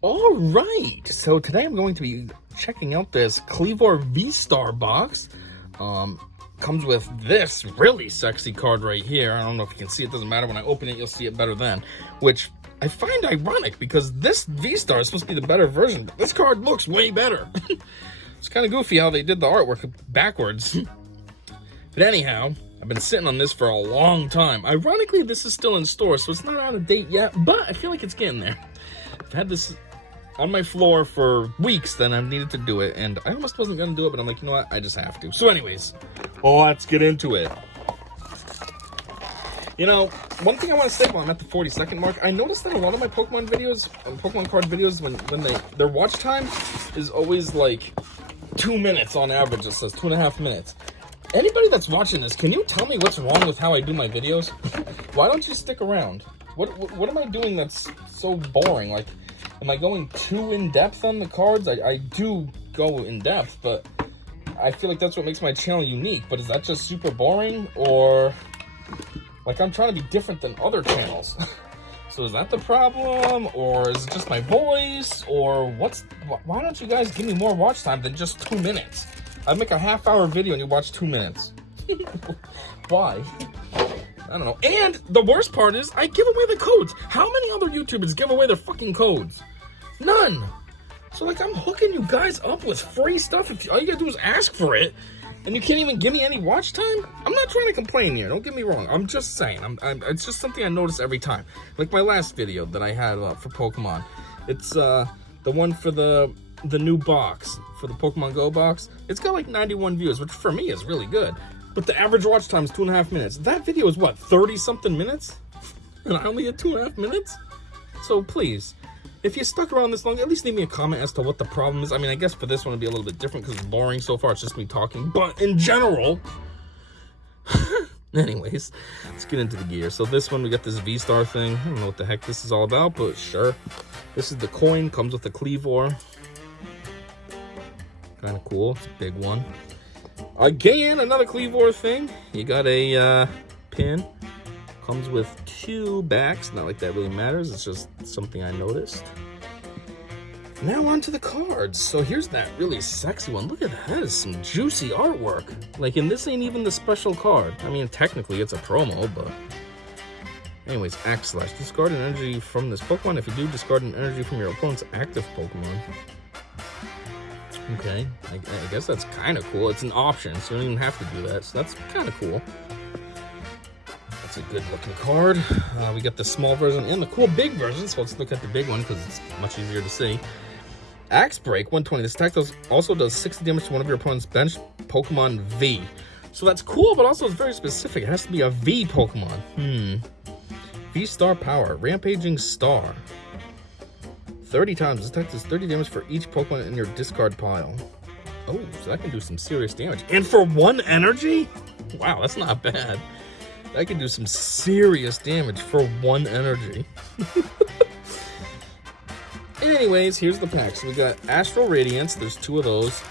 All right, so today I'm going to be checking out this Kleavor V-Star box. Comes with this really sexy card right here. I don't know if you can see it, doesn't matter. When I open it, you'll see it better then, which I find ironic because this V-Star is supposed to be the better version, but this card looks way better. It's kind of goofy how they did the artwork backwards. But anyhow, I've been sitting on this for a long time. Ironically, this is still in store, so it's not out of date yet, but I feel like it's getting there. I've had this on my floor for weeks, then I needed to do it, and I almost wasn't gonna do it, but I'm like, you know what, I just have to. So anyways, let's get into it. You know, one thing I want to say while I'm at the 40-second mark, I noticed that a lot of my Pokemon videos, Pokemon card videos, when their watch time is always like 2 minutes on average. It says 2.5 minutes. Anybody that's watching this, can you tell me what's wrong with how I do my videos? Why don't you stick around? What am I doing that's so boring? Like, am I going too in-depth on the cards? I do go in-depth, but I feel like that's what makes my channel unique. But is that just super boring? Or, like, I'm trying to be different than other channels. So is that the problem? Or is it just my voice? Or why don't you guys give me more watch time than just 2 minutes? I make a half-hour video and you watch 2 minutes. Why? I don't know. And the worst part is, I give away the codes. How many other YouTubers give away their fucking codes? None. So, like, I'm hooking you guys up with free stuff. If all you gotta do is ask for it, and you can't even give me any watch time? I'm not trying to complain here. Don't get me wrong. I'm just saying. It's just something I notice every time. Like my last video that I had for Pokemon. It's the one for the new box, for the Pokemon Go box. It's got like 91 views, which for me is really good. But the average watch time is 2.5 minutes. That video is what, 30-something minutes? And I only had 2.5 minutes? So please, if you stuck around this long, at least leave me a comment as to what the problem is. I mean, I guess for this one it'll be a little bit different because it's boring so far. It's just me talking. But in general, anyways, let's get into the gear. So this one, we got this V-Star thing. I don't know what the heck this is all about, but sure. This is the coin, comes with the Kleavor. Kind of cool. It's a big one. Again, another Kleavor thing. You got a pin. Comes with 2 backs. Not like that really matters. It's just something I noticed. Now on to the cards. So here's that really sexy one. Look at that. That is some juicy artwork. Like, and this ain't even the special card. I mean, technically it's a promo, but... Anyways, Axe Slash. Discard an energy from this Pokemon. If you do, discard an energy from your opponent's active Pokemon. Okay, I guess that's kind of cool. It's an option, so you don't even have to do that. So that's kind of cool. That's a good looking card. We got the small version and the cool big version. So let's look at the big one because it's much easier to see. Axe Break 120. This attack also does 60 damage to one of your opponent's bench Pokemon V. So that's cool, but also it's very specific. It has to be a V Pokemon. V-Star Power. Rampaging Star. 30 times. This attack does 30 damage for each Pokemon in your discard pile. Oh, so that can do some serious damage. And for 1 energy? Wow, that's not bad. That can do some serious damage for 1 energy. And anyways, here's the packs. We got Astral Radiance. There's 2 of those.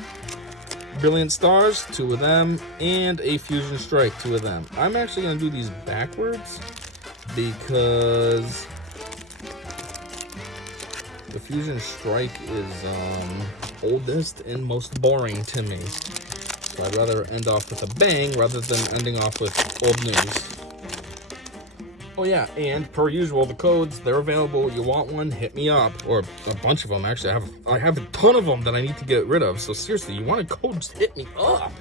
Brilliant Stars, 2 of them. And a Fusion Strike, 2 of them. I'm actually going to do these backwards because... the Fusion Strike is oldest and most boring to me. So I'd rather end off with a bang rather than ending off with old news. Oh yeah, and per usual, the codes, they're available. You want one, hit me up. Or a bunch of them, actually. I have a ton of them that I need to get rid of. So seriously, you want a code, just hit me up.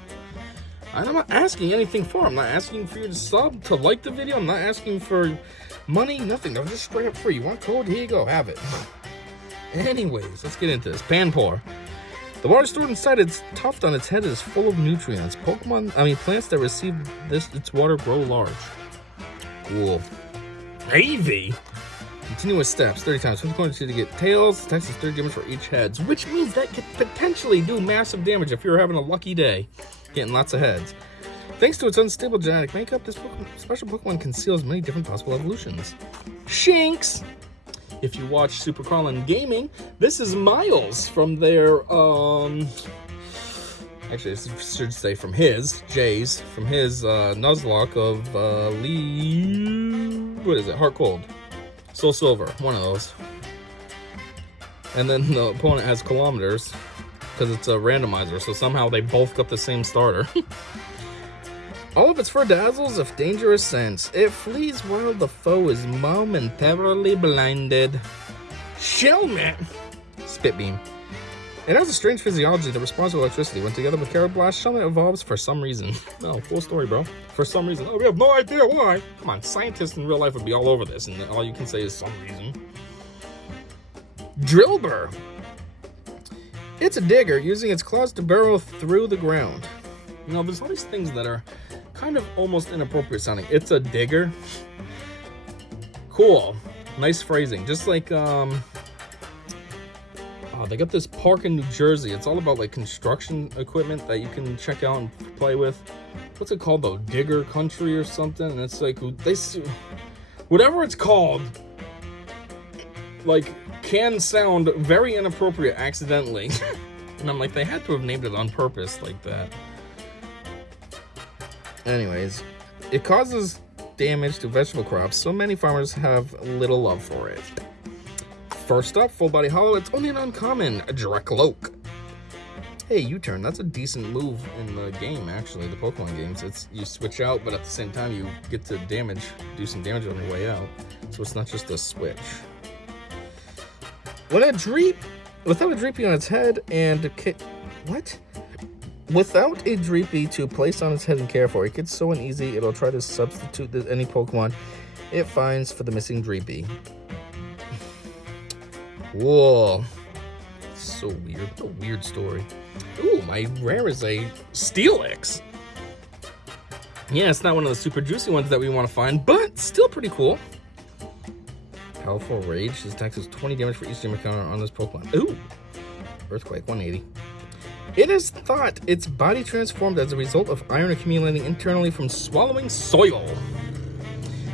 I'm not asking anything for it. I'm not asking for you to sub, to like the video. I'm not asking for money, nothing. They're just straight up free. You want a code? Here you go, have it. Anyways, let's get into this. Panpour. The water stored inside its tuft on its head is full of nutrients. Plants that receive its water grow large. Cool. Navy. Continuous steps. 30 times. 50 points to get tails. Attacks is 30 damage for each heads, which means that could potentially do massive damage if you're having a lucky day, getting lots of heads. Thanks to its unstable genetic makeup, this special Pokemon conceals many different possible evolutions. Shinx. If you watch Super Carlin Gaming, this is Miles from their, actually, I should say from his, Jay's, from his, Nuzlocke of, what is it, Heart Cold. Soul Silver, one of those. And then the opponent has kilometers because it's a randomizer. So somehow they both got the same starter. All of its fur dazzles of dangerous scents. It flees while the foe is momentarily blinded. Shellmet. Spit beam. It has a strange physiology that responds to electricity. When together with Carrot Blast, Shellmet evolves for some reason. No, full story, bro. For some reason. Oh, we have no idea why. Come on, scientists in real life would be all over this, and all you can say is some reason. Drillbur. It's a digger using its claws to burrow through the ground. You know, there's all these things that are kind of almost inappropriate sounding. It's a digger. Cool. Nice phrasing. Just like, they got this park in New Jersey. It's all about like construction equipment that you can check out and play with. What's it called though? Digger Country or something? And it's like, whatever it's called, like, can sound very inappropriate accidentally. And I'm like, they had to have named it on purpose like that. Anyways, it causes damage to vegetable crops, so many farmers have little love for it. First up, Full Body Hollow. It's only an uncommon, Drakloak. Hey, U-turn. That's a decent move in the game, actually, the Pokemon games. It's you switch out, but at the same time you get to do some damage on your way out. So it's not just a switch. Without a Dreepy on its head and Without a Dreepy to place on its head and care for, it gets so uneasy it'll try to substitute any Pokemon it finds for the missing Dreepy. Whoa. So weird. What a weird story. Ooh, my rare is a Steelix. Yeah, it's not one of the super juicy ones that we want to find, but still pretty cool. Powerful Rage. This attack does 20 damage for each gym encounter on this Pokemon. Ooh. Earthquake, 180. It is thought its body transformed as a result of iron accumulating internally from swallowing soil.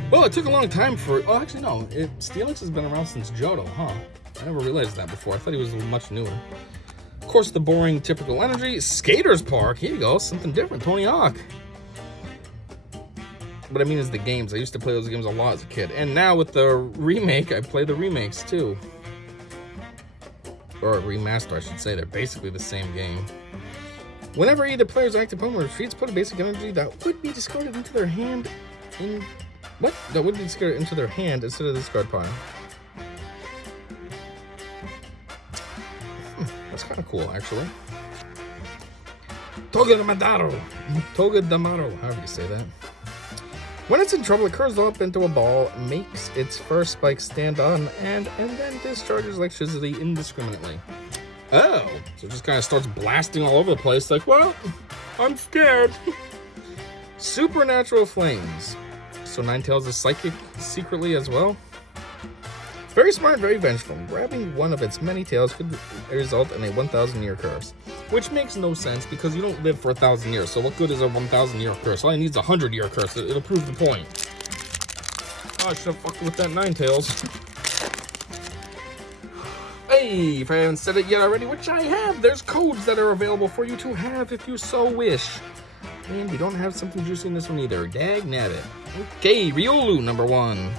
Well, it took a long time for... Oh, actually, no. Steelix has been around since Johto, huh? I never realized that before. I thought he was much newer. Of course, the boring, typical energy. Skater's Park. Here you go. Something different. Tony Hawk. But I mean, is the games. I used to play those games a lot as a kid. And now with the remake, I play the remakes, too. Or a remaster, I should say. They're basically the same game. Whenever either player's active Pokemon retreats, put a basic energy that would be discarded into their hand That would be discarded into their hand instead of the discard pile. That's kind of cool, actually. Togedemaru, however you say that. When it's in trouble, it curls up into a ball, makes its first spike stand on end, and then discharges electricity indiscriminately. Oh, so it just kind of starts blasting all over the place, like, well, I'm scared. Supernatural Flames. So Ninetales is psychic secretly as well. Very smart, very vengeful. Grabbing one of its many tails could result in a 1,000-year curse. Which makes no sense because you don't live for 1,000 years. So what good is a 1,000-year curse? All it needs is a 100-year curse. It'll prove the point. Oh, I should have fucked with that Ninetales. Hey, if I haven't said it yet already, which I have, there's codes that are available for you to have if you so wish. And we don't have something juicy in this one either. Dag nabbit. Okay, Riolu, number 1.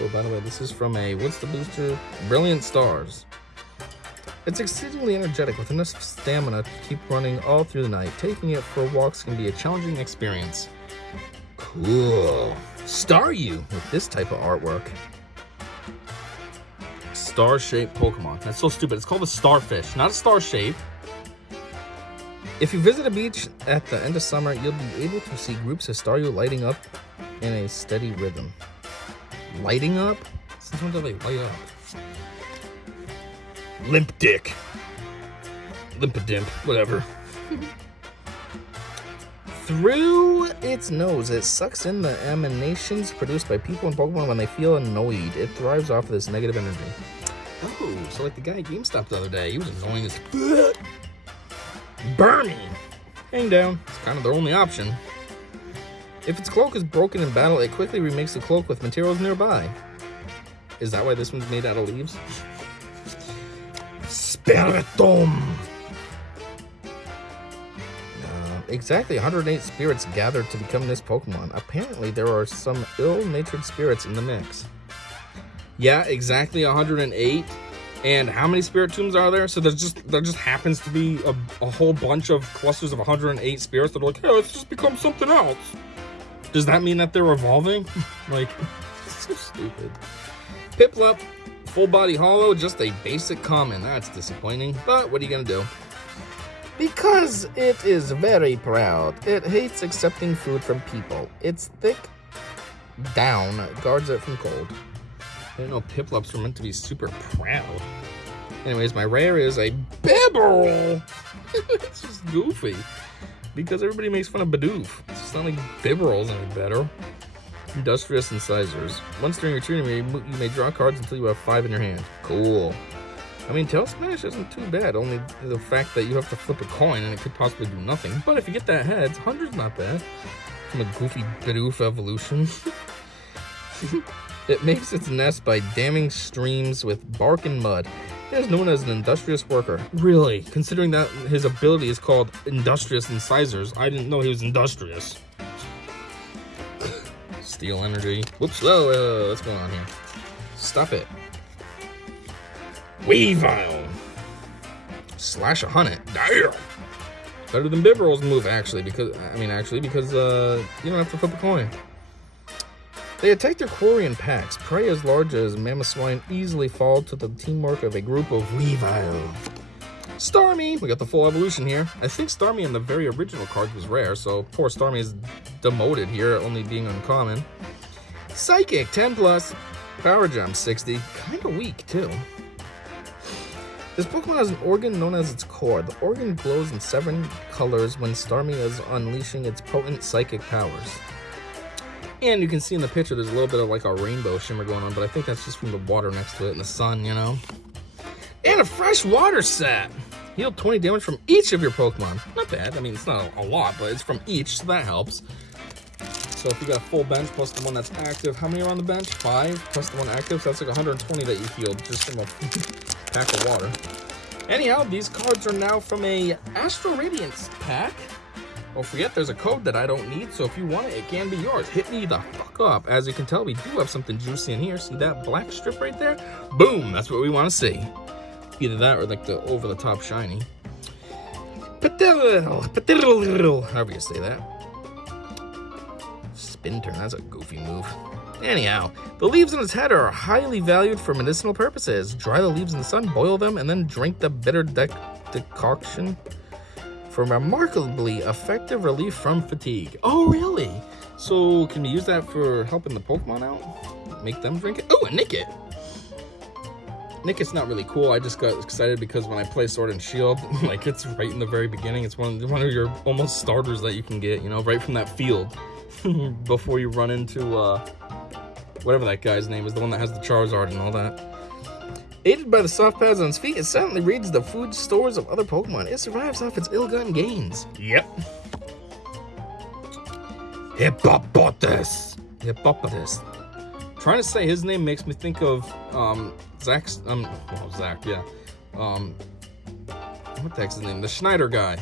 Oh, by the way, this is from what's the booster? Brilliant Stars. It's exceedingly energetic with enough stamina to keep running all through the night. Taking it for walks can be a challenging experience. Cool. Staryu with this type of artwork. Star-shaped Pokemon. That's so stupid. It's called a starfish, not a star shape. If you visit a beach at the end of summer, you'll be able to see groups of Staryu lighting up in a steady rhythm. Lighting up? Since when do they light up? Limp Dick. Limpadimp, whatever. Through its nose, it sucks in the emanations produced by people and Pokemon when they feel annoyed. It thrives off of this negative energy. Oh, so like the guy at GameStop the other day, he was annoying as... Burmy! Hang down. It's kind of their only option. If its cloak is broken in battle, it quickly remakes the cloak with materials nearby. Is that why this one's made out of leaves? Spiritomb! Exactly 108 spirits gathered to become this Pokemon. Apparently, there are some ill-natured spirits in the mix. Yeah, exactly 108. And how many spirit tombs are there? So there just happens to be a whole bunch of clusters of 108 spirits that are like, hey, let's just become something else. Does that mean that they're evolving? Like, it's so stupid. Piplup, full body hollow, just a basic common. That's disappointing, but what are you gonna do? Because it is very proud. It hates accepting food from people. Its thick down guards it from cold. I didn't know Piplups were meant to be super proud. Anyways, my rare is a Bibble. It's just goofy. Because everybody makes fun of Bidoof. It's not like Bibberl's any better. Industrious Incisors. Once during your turn, you may draw cards until you have 5 in your hand. Cool. I mean, Tail Smash isn't too bad. Only the fact that you have to flip a coin and it could possibly do nothing. But if you get that heads, 100's not bad. From a goofy Bidoof evolution. It makes its nest by damming streams with bark and mud. It is known as an industrious worker. Really? Considering that his ability is called Industrious Incisors, I didn't know he was industrious. Steel energy. Whoops. Whoa, what's going on here? Stop it. Weavile. Slash a hunted. Damn. Better than Bibberl's move, actually, because you don't have to flip a coin. They attack their quarry in packs. Prey as large as mammoth swine easily fall to the teamwork of a group of Weavile. Starmie! We got the full evolution here. I think Starmie in the very original card was rare, so poor Starmie is demoted here, only being uncommon. Psychic, 10+. Power Jump, 60. Kinda weak, too. This Pokemon has an organ known as its core. The organ glows in 7 colors when Starmie is unleashing its potent psychic powers. And you can see in the picture there's a little bit of like a rainbow shimmer going on, but I think that's just from the water next to it and the sun, you know? And a fresh water set! Heal 20 damage from each of your Pokemon. Not bad. I mean, it's not a lot, but it's from each, so that helps. So if you got a full bench plus the one that's active, how many are on the bench? 5 plus the one active, so that's like 120 that you healed just from a pack of water. Anyhow, these cards are now from a Astral Radiance pack. Don't forget, there's a code that I don't need, so if you want it, it can be yours. Hit me the fuck up. As you can tell, we do have something juicy in here. See that black strip right there? Boom! That's what we want to see. Either that or like the over-the-top shiny. However you say that. Spin turn, that's a goofy move. Anyhow, the leaves on its head are highly valued for medicinal purposes. Dry the leaves in the sun, boil them, and then drink the bitter decoction for remarkably effective relief from fatigue. Oh, really? So can we use that for helping the Pokemon out? Make them drink it? Oh, a Nickit! Nickit's not really cool. I just got excited because when I play Sword and Shield, like it's right in the very beginning. It's one of your almost starters that you can get, you know, right from that field. Before you run into, whatever that guy's name is, the one that has the Charizard and all that. Aided by the soft pads on its feet, it silently reads the food stores of other Pokemon. It survives off its ill-gotten gains. Yep. Hippopotamus. Trying to say his name makes me think of, Zach, yeah. What the heck's his name? The Schneider guy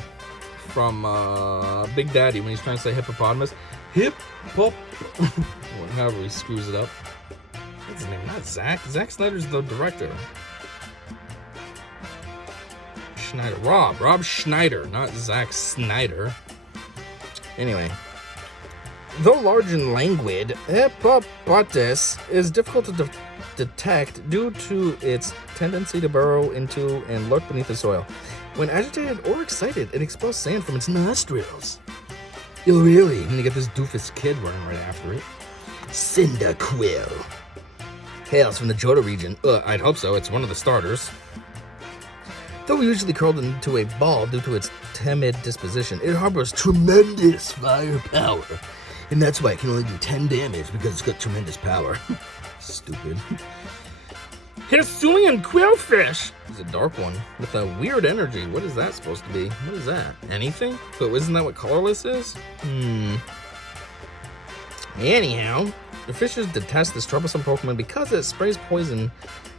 from, Big Daddy when he's trying to say hippopotamus. However he screws it up. What's his name? Not Zach. Zack Snyder's the director. Schneider. Rob Schneider, not Zack Snyder. Anyway. Though large and languid, Hippopotamus is difficult to detect due to its tendency to burrow into and lurk beneath the soil. When agitated or excited, it expels sand from its nostrils. Oh, really? And you get this doofus kid running right after it. Cyndaquil. Hails from the Johto region. I'd hope so. It's one of the starters. Though usually curled into a ball due to its timid disposition, it harbors tremendous firepower. And that's why it can only do 10 damage, because it's got tremendous power. Stupid. Hisuian Quillfish is a dark one with a weird energy. What is that supposed to be? What is that? Anything? But isn't that what colorless is? Anyhow, the fishes detest this troublesome Pokemon because it sprays poison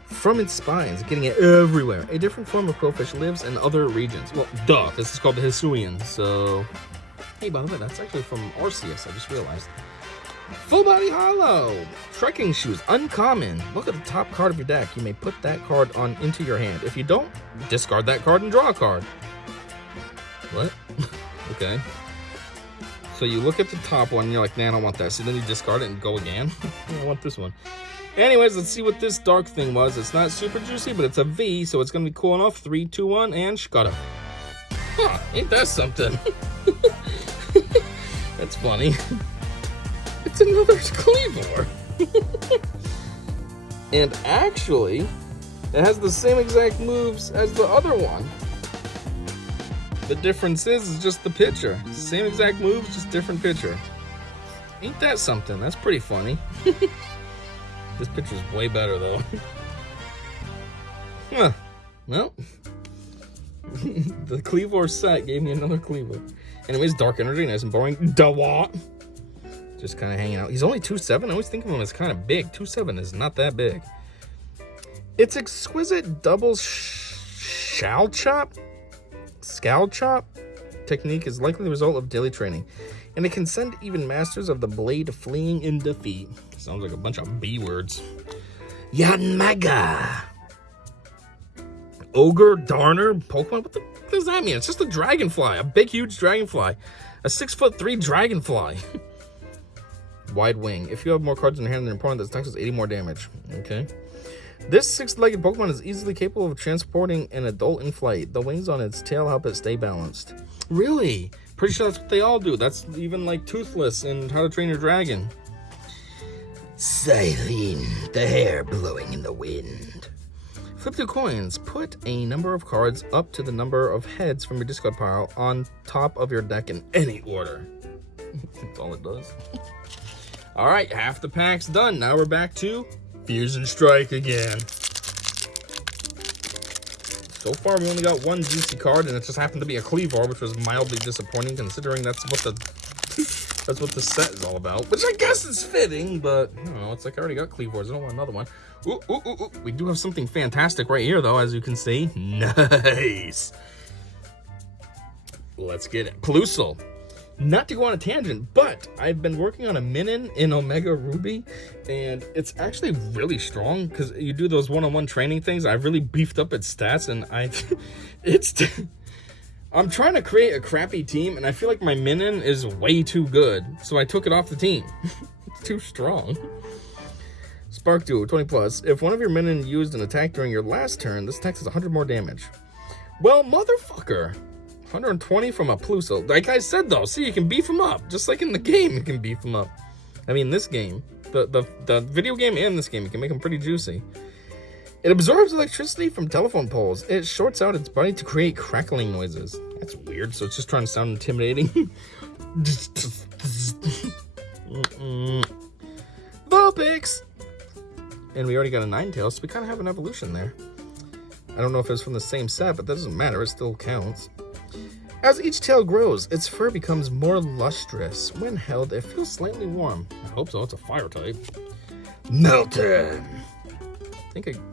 from its spines, getting it everywhere. A different form of Quillfish lives in other regions. Well, duh, this is called the Hisuian, so... Hey, by the way, that's actually from Arceus, I just realized. Full body hollow. Trekking shoes, uncommon. Look at the top card of your deck. You may put that card on into your hand. If you don't, discard that card and draw a card. What? Okay. So you look at the top one and you're like, nah, I don't want that. So then you discard it and go again. I want this one. Anyways, let's see what this dark thing was. It's not super juicy, but it's a V, so it's gonna be cool enough. 3, 2, 1, and shkata. Huh, ain't that something? That's funny. It's another Kleavor. And actually, it has the same exact moves as the other one. The difference is just the picture. Same exact moves, just different picture. Ain't that something? That's pretty funny. This picture's way better, though. Huh. Well, the Kleavor set gave me another Kleavor. Anyways, dark energy, nice and boring. Dawat. Just kind of hanging out. He's only 2'7". I always think of him as kind of big. 2'7" is not that big. Its exquisite double scalp chop technique is likely the result of daily training, and it can send even masters of the blade fleeing in defeat. Sounds like a bunch of B words. Yanmaga. Ogre Darner Pokemon? What the fuck does that mean? It's just a dragonfly. A big, huge dragonfly. A 6'3" dragonfly. Wide wing. If you have more cards in your hand than your opponent, this attack does 80 more damage. Okay. This 6-legged Pokemon is easily capable of transporting an adult in flight. The wings on its tail help it stay balanced. Really? Pretty sure that's what they all do. That's even like Toothless in How to Train Your Dragon. Silene, the hair blowing in the wind. Flip 2 coins. Put a number of cards up to the number of heads from your discard pile on top of your deck in any order. That's all it does. All right, half the pack's done. Now we're back to Fusion Strike again. So far, we only got one juicy card, and it just happened to be a Kleavor, which was mildly disappointing considering that's what the set is all about. Which I guess is fitting, but I don't know. It's like I already got Kleavors. I don't want another one. Ooh, ooh, ooh, ooh. We do have something fantastic right here, though, as you can see. Nice. Let's get it. Plusle. Not to go on a tangent, but I've been working on a Minin in Omega Ruby, and it's actually really strong because you do those one-on-one training things. I've really beefed up its stats, and I'm trying to create a crappy team, and I feel like my Minin is way too good, so I took it off the team. It's too strong. Spark Duo, 20+. If one of your Minin used an attack during your last turn, this attack does 100 more damage. Well, motherfucker. 120 from a Plusle. Like I said, though, see, you can beef them up. Just like in the game, you can beef them up. I mean, this game. The video game and this game, you can make them pretty juicy. It absorbs electricity from telephone poles. It shorts out its body to create crackling noises. That's weird, so it's just trying to sound intimidating. Vulpix! And we already got a Ninetales, so we kind of have an evolution there. I don't know if it's from the same set, but that doesn't matter. It still counts. As each tail grows, its fur becomes more lustrous. When held, it feels slightly warm. I hope so. It's a fire type. Melton.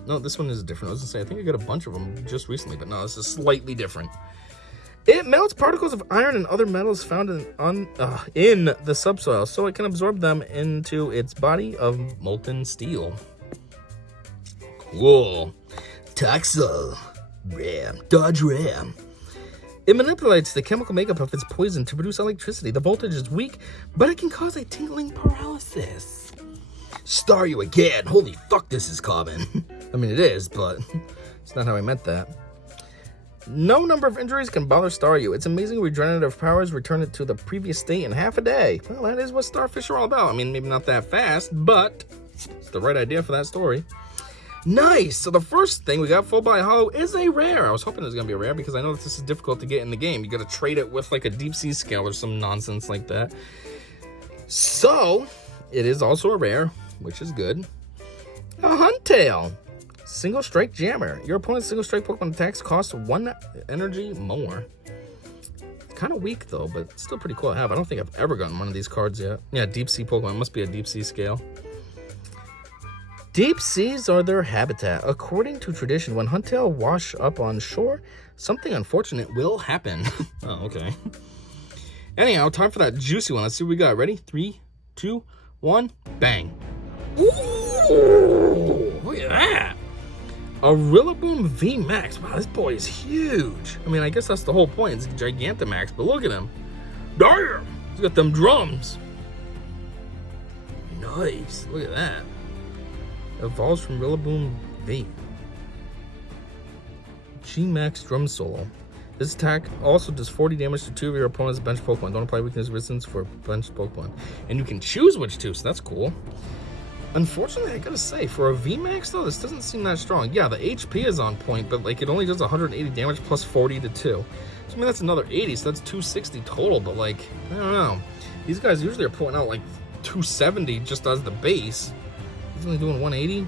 No, this one is different. I was gonna say, I think I got a bunch of them just recently, but no, this is slightly different. It melts particles of iron and other metals found in the subsoil, so it can absorb them into its body of molten steel. Cool. Toxel. Ram. Dodge Ram. It manipulates the chemical makeup of its poison to produce electricity. The voltage is weak, but it can cause a tingling paralysis. Staryu again. Holy fuck, this is common. I mean, it is, but it's not how I meant that. No number of injuries can bother Staryu. Its amazing regenerative powers return it to the previous state in half a day. Well, that is what starfish are all about. I mean, maybe not that fast, but it's the right idea for that story. Nice! So the first thing we got, Full Body Hollow, is a rare. I was hoping it was going to be a rare because I know that this is difficult to get in the game. You got to trade it with like a deep sea scale or some nonsense like that. So, it is also a rare, which is good. A Huntail. Single Strike Jammer. Your opponent's Single Strike Pokemon attacks cost 1 energy more. Kind of weak though, but still pretty cool to have. I don't think I've ever gotten one of these cards yet. Yeah, Deep Sea Pokemon. It must be a Deep Sea scale. Deep seas are their habitat. According to tradition, when Huntail wash up on shore, something unfortunate will happen. Oh, okay. Anyhow, time for that juicy one. Let's see what we got. Ready? 3, 2, 1, bang. Ooh, look at that. A Rillaboom VMAX. Wow, this boy is huge. I mean, I guess that's the whole point. It's Gigantamax, but look at him. Damn! He's got them drums. Nice. Look at that. Evolves from Rillaboom V. G-Max Drum Solo. This attack also does 40 damage to 2 of your opponent's bench Pokemon. Don't apply weakness resistance for bench Pokemon. And you can choose which 2, so that's cool. Unfortunately, I gotta say, for a VMAX though, this doesn't seem that strong. Yeah, the HP is on point, but like it only does 180 damage plus 40 to 2. So I mean that's another 80, so that's 260 total, but like, I don't know. These guys usually are pulling out like 270 just as the base. He's only doing 180?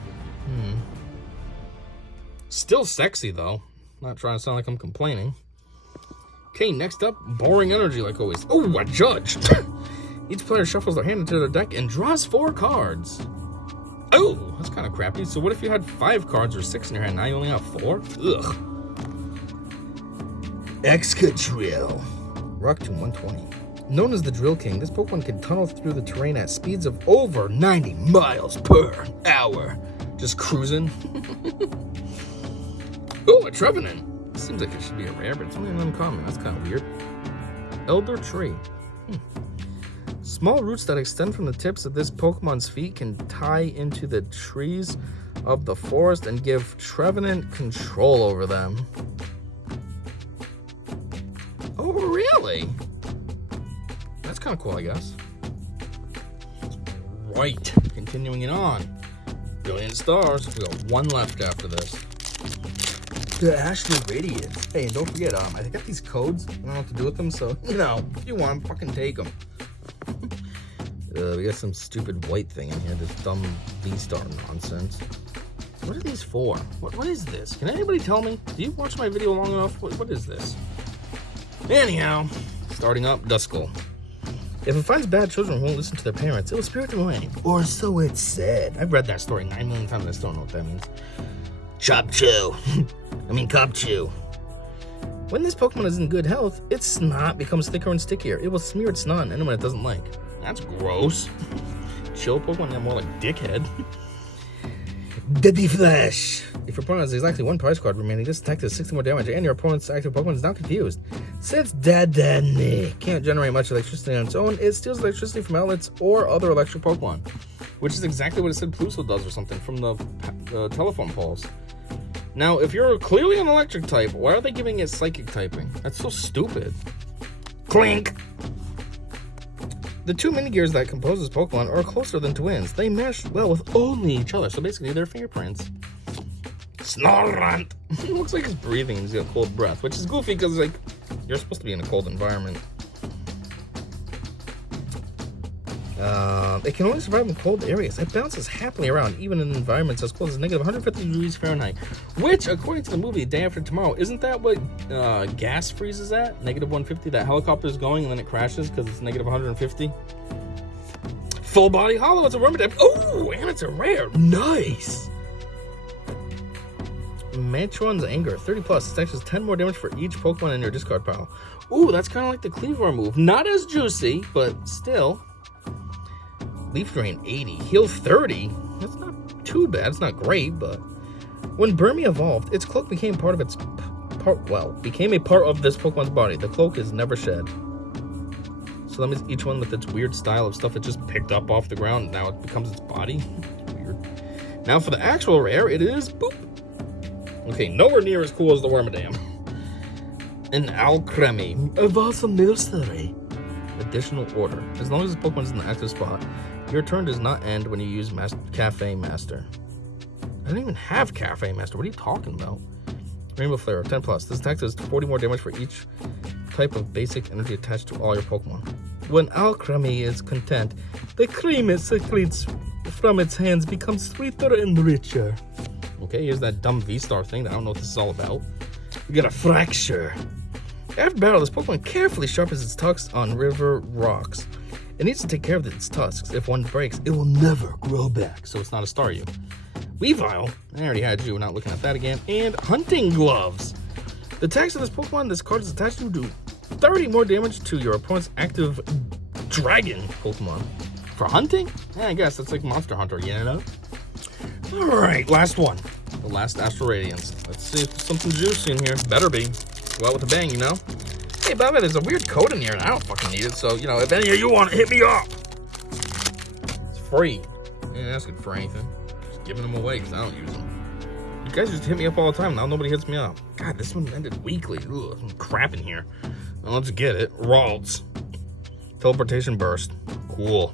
Still sexy though. Not trying to sound like I'm complaining. Okay, next up, boring energy like always. Oh, a judge! Each player shuffles their hand into their deck and draws 4 cards. Oh, that's kind of crappy. So what if you had 5 cards or 6 in your hand? Now you only have 4? Ugh. Excadrill. Rock to 120. Known as the Drill King, this Pokemon can tunnel through the terrain at speeds of over 90 miles per hour. Just cruising. Oh, a Trevenant. Seems like it should be a rare, but it's only an uncommon. That's kind of weird. Elder Tree. Small roots that extend from the tips of this Pokemon's feet can tie into the trees of the forest and give Trevenant control over them. Oh, really? That's kind of cool, I guess. Right. Continuing it on. Brilliant stars. We got 1 left after this. The Astral Radiance. Hey, and don't forget, I got these codes. I don't know what to do with them, so, you know, if you want them, fucking take them. We got some stupid white thing in here, this dumb V-Star nonsense. What are these for? What is this? Can anybody tell me? Do you watch my video long enough? What is this? Anyhow, starting up, Duskull. If it finds bad children who won't listen to their parents, it will spirit them away. Or so it's said. I've read that story 9 million times, I still don't know what that means. Chop-chew. Cop-chew. When this Pokemon is in good health, its snot becomes thicker and stickier. It will smear its snot on anyone it doesn't like. That's gross. Chill Pokemon, they're more like dickhead. Deadly Flash. If your opponent has exactly 1 prize card remaining, this attack does 60 more damage, and your opponent's active Pokemon is now confused. Since Dadani can't generate much electricity on its own, it steals electricity from outlets or other electric Pokemon, which is exactly what it said Pluso does or something from the telephone poles. Now, if you're clearly an electric type, why are they giving it psychic typing? That's so stupid. Clink! The 2 mini-gears that compose this Pokemon are closer than twins. They mesh well with only each other, so basically they're fingerprints. Snorunt! It looks like he's breathing and he's got cold breath, which is goofy because, like, you're supposed to be in a cold environment. It can only survive in cold areas. It bounces happily around, even in environments as cold as negative 150 degrees Fahrenheit. Which, according to the movie Day After Tomorrow, isn't that what gas freezes at? Negative 150? That helicopter's going and then it crashes because it's negative 150? Full Body Hollow, it's a Wormadam. Oh, and it's a rare. Nice! Mantron's Anger, 30 plus. This actually does 10 more damage for each Pokemon in your discard pile. Ooh, that's kind of like the Kleavor move. Not as juicy, but still. Leaf Drain 80, Heal 30. That's not too bad. It's not great, but when Burmy evolved, its cloak became part of this Pokemon's body. The cloak is never shed. So that means each one with its weird style of stuff it just picked up off the ground. Now it becomes its body. Weird. Now for the actual rare, it is boop. Okay, nowhere near as cool as the Wormadam. An Alcremie, a Vasamilsari. Additional order. As long as this Pokemon is in the active spot, your turn does not end when you use Cafe Master. I don't even have Cafe Master. What are you talking about? Rainbow Flare, 10 plus. This attack does 40 more damage for each type of basic energy attached to all your Pokemon. When Alcremie is content, the cream it secretes from its hands becomes sweeter and richer. Okay, here's that dumb V-Star thing that I don't know what this is all about. We got a Fracture. After battle, this Pokemon carefully sharpens its tusks on river rocks. It needs to take care of its tusks. If one breaks, it will never grow back, so it's not a Staryu. Weavile, I already had you, we're not looking at that again. And Hunting Gloves. The attacks of this Pokemon this card is attached to do 30 more damage to your opponent's active Dragon Pokemon. For hunting? Yeah, I guess. That's like Monster Hunter, you know? Alright, last one. The last Astral Radiance. Let's see if there's something juicy in here. Better be. Go out with a bang, you know? Hey, by the way, there's a weird code in here, and I don't fucking need it, so, you know, if any of you want to hit me up, it's free. I ain't asking for anything. Just giving them away, because I don't use them. You guys just hit me up all the time. Now nobody hits me up. God, this one ended weekly. Ugh, some crap in here. Well, let's get it. Ralts. Teleportation burst. Cool.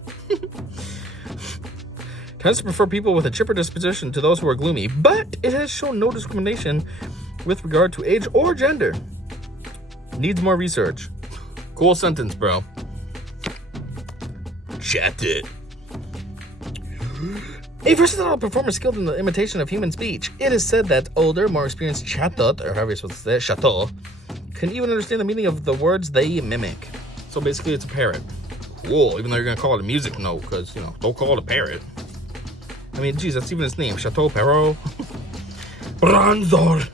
Tends to prefer people with a chipper disposition to those who are gloomy, but it has shown no discrimination with regard to age or gender. Needs more research. Cool sentence, bro. Chat it. A versatile performer skilled in the imitation of human speech. It is said that older, more experienced chatot, or however you're supposed to say it, chateau, can even understand the meaning of the words they mimic. So basically, it's a parrot. Cool, even though you're going to call it a music note, because, you know, don't call it a parrot. I mean, geez, that's even its name. Chateau Perrault. Bronzor.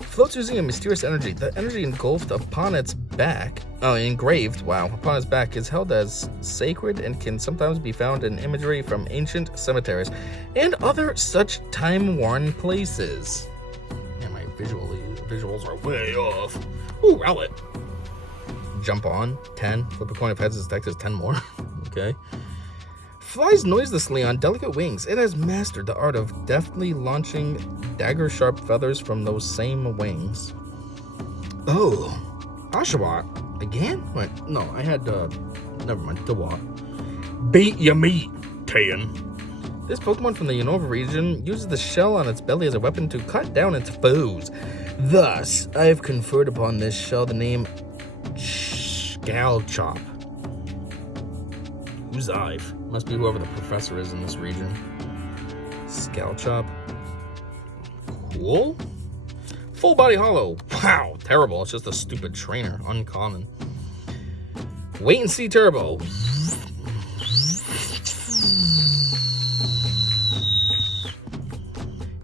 Floats using a mysterious energy. The energy engulfed upon its back, engraved, upon its back is held as sacred and can sometimes be found in imagery from ancient cemeteries and other such time-worn places. Yeah, my visuals are way off. Ooh, relic. Jump on, 10. Flip a coin of heads, its deck is 10 more. Okay. Flies noiselessly on delicate wings. It has mastered the art of deftly launching dagger-sharp feathers from those same wings. Oh, Oshawott. Again? Wait, no, I had, never mind, Dewott. Beat your meat, Tan. This Pokemon from the Unova region uses the shell on its belly as a weapon to cut down its foes. Thus, I have conferred upon this shell the name Scalchop. Who's I've? Must be whoever the professor is in this region. Scalchop. Cool. Full body hollow. Wow, terrible. It's just a stupid trainer. Uncommon. Wait and see turbo.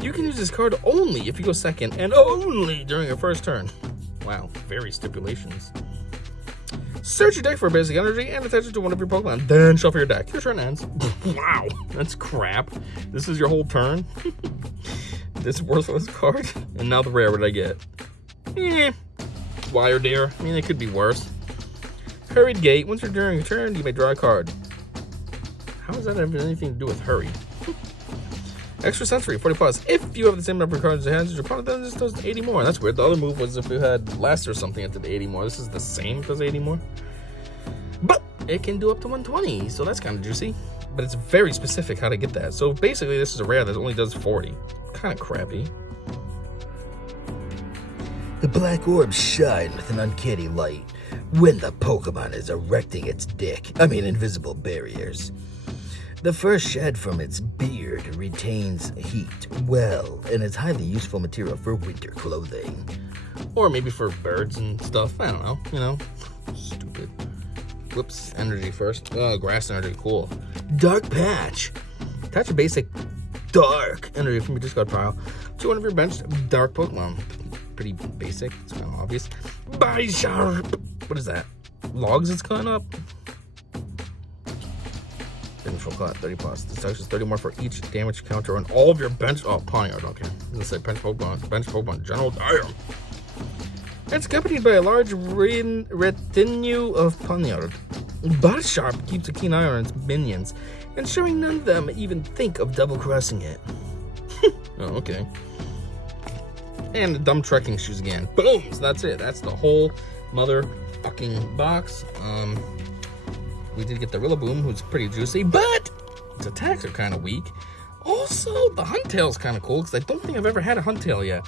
You can use this card only if you go second and only during your first turn. Wow, very stipulations. Search your deck for basic energy and attach it to one of your Pokemon. Then shuffle your deck. Your turn ends. Wow, that's crap. This is your whole turn? This worthless card? And now the rare, what did I get? Wire Deer. I mean, it could be worse. Hurried Gate. Once you're during your turn, you may draw a card. How does that have anything to do with Hurry? Extra Sensory, 40 plus. If you have the same number of cards in your hands as your opponent, then this does 80 more. That's weird. The other move was if you had less or something, it did 80 more. This is the same, does 80 more. But it can do up to 120, so that's kind of juicy. But it's very specific how to get that. So basically, this is a rare that only does 40. Kind of crappy. The black orbs shine with an uncanny light when the Pokemon is erecting its invisible barriers. The fur shed from its beard retains heat well and is highly useful material for winter clothing. Or maybe for birds and stuff. I don't know. You know, stupid. Whoops. Energy first. Oh, grass energy. Cool. Dark Patch. Attach a basic dark energy from your discard pile to one of your benched dark Pokemon. Pretty basic. It's kind of obvious. Bisharp. What is that? Logs it's cutting up? Initial cut, 30 plus. This touches 30 more for each damage counter on all of your bench. Oh, Pawniard, okay. I was gonna say bench Pokemon, General Dire. It's accompanied by a large retinue of Pawniard. Bisharp keeps a keen eye on its minions, ensuring none of them even think of double crossing it. Oh, okay. And the dumb trekking shoes again. Boom! So that's it. That's the whole motherfucking box. We did get the Rillaboom, who's pretty juicy, but its attacks are kind of weak. Also, the Huntail's kind of cool, because I don't think I've ever had a Huntail yet.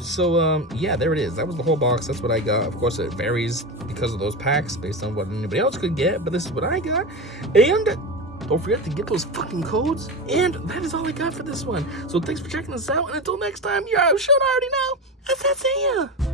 So, yeah, there it is. That was the whole box. That's what I got. Of course, it varies because of those packs, based on what anybody else could get, but this is what I got. And don't forget to get those fucking codes. And that is all I got for this one. So thanks for checking this out, and until next time, you're out. Should I already know. I'll see ya.